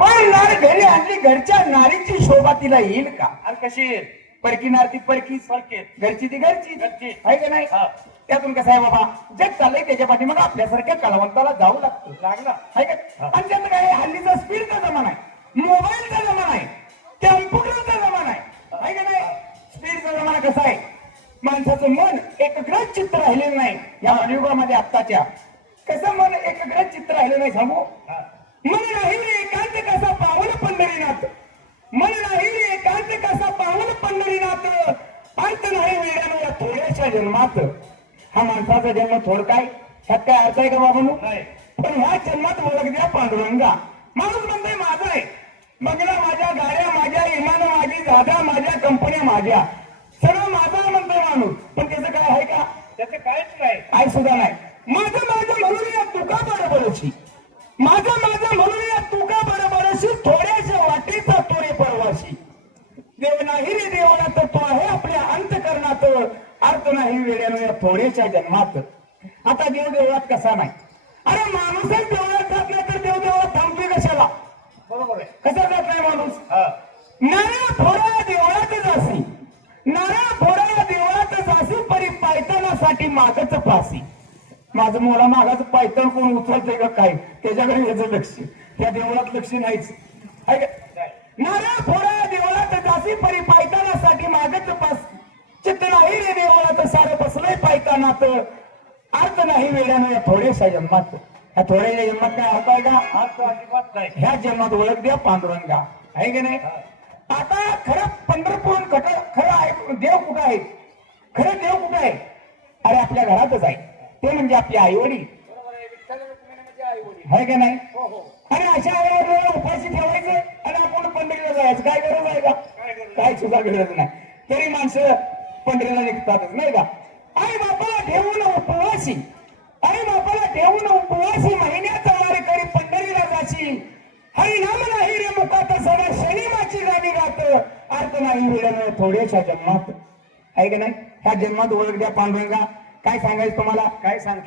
पण नार घरी आणली घरच्या नारीची शोभा तिला येईल का? आणि कशी येईल? परकी नार ती परकी परकी. घरची ती घरची घरची. आहे का नाही? त्यातून कसं आहे बाबा, जग चाललंय त्याच्या पाठीमागे आपल्यासारख्या कलावंताला जाऊ लागतं. लागला आहे का? आणि त्याचं काय, हल्लीचा स्पीडचा जमाना आहे, मोबाईलचा जमाना आहे, कॅम्प्युटरचा जमाना आहे का नाही? स्पीडचा जमाना कसा आहे, माणसाचं मन एकग्रच चित्त राहिलेलं नाही या युगामध्ये आत्ताच्या. कसं मन एकग्रच चित्त राहिलं नाही सांगू? मन नाही रे एकांत कसा पावन पंढरीनाथ, मन नाही रे एकांत कसा पावन पंढरीनाथ, अर्थ नाही वेड्यानं या थोड्याशा जन्मात. हा माणसाचा जन्म थोड काय, ह्यात काय अर्थ आहे का बाबांनो? पण ह्या जन्मात ओळख द्या पांडुरंगा. माणूस म्हणतोय माझा आहे, बंगला माझ्या, गाड्या माझ्या, इमान माझी, जागा माझ्या, कंपन्या माझ्या, सगळं माझा म्हणतोय माणूस. पण त्याचं काय आहे का? त्याचं काहीच नाही, काय सुद्धा नाही. माझं माझं म्हणून या तुका बरोबरशी, माझं माझं म्हणून या तुका बरोबरशी, थोड्याशा वाटेचा तोरे परवाशी. देव नाही रे देवाला तर तो आहे आपल्या अंतकरणात, अर्थ नाही वेड्यानं या थोड्याशा जन्मात. आता देव देवळात कसा नाही? अरे माणूसच देवळात जात नाही तर देव देवळात थांबते कशाला? बरोबर आहे. कसा जात नाही माणूस? नारळ फोडा देवळातच असी, नारळ फोडा देवळातच असी, परी पायतानासाठी मागच पासी. माझं मोला मागाचं पायतण कोण उचलतंय का काय, त्याच्याकडे याचं लक्ष, त्या देवळात लक्ष नाहीच. नारळ फोडा देवळातच असी, परी पायतानासाठी मागच पासी. चित्त नाही रे देवळात सारं बसलंय पायतानात, अर्थ नाही वेड्यानं या थोड्याशा जन्मात. ह्या थोड्याशा जन्मात काय अर्थ आहे का? अर्थ अजिबात नाही. ह्या जन्मात ओळख द्या पांडुरंगा. आहे की नाही? आता खरं पंढरपूर खरं आहे देव कुठं आहे? खरं देव कुठं आहे? अरे आपल्या घरातच आहे, ते म्हणजे आपली आई वडील. आहे का नाही? आणि अशा वेळेला उपाशी ठेवायचं आणि आपण पंढरीला जायचं, काय गरज आहे का? काय सुद्धा गरज नाही. तरी माणसं पंढरीला निघतातच नाही का? आई बापाला ठेवून उपवासी, आई बापाला ठेवून उपवासी, महिन्याचा वारकरी पंढरीला जाशी. हरिनाम नाही रे मुखात सदा शनी माची गाणी गात, अर्थ नाही वेळेनं थोड्याशा जन्मात. आहे का नाही? ह्या जन्मात ओळख द्या पांडुरंगा. काय सांगायचं तुम्हाला? काय सांगताय?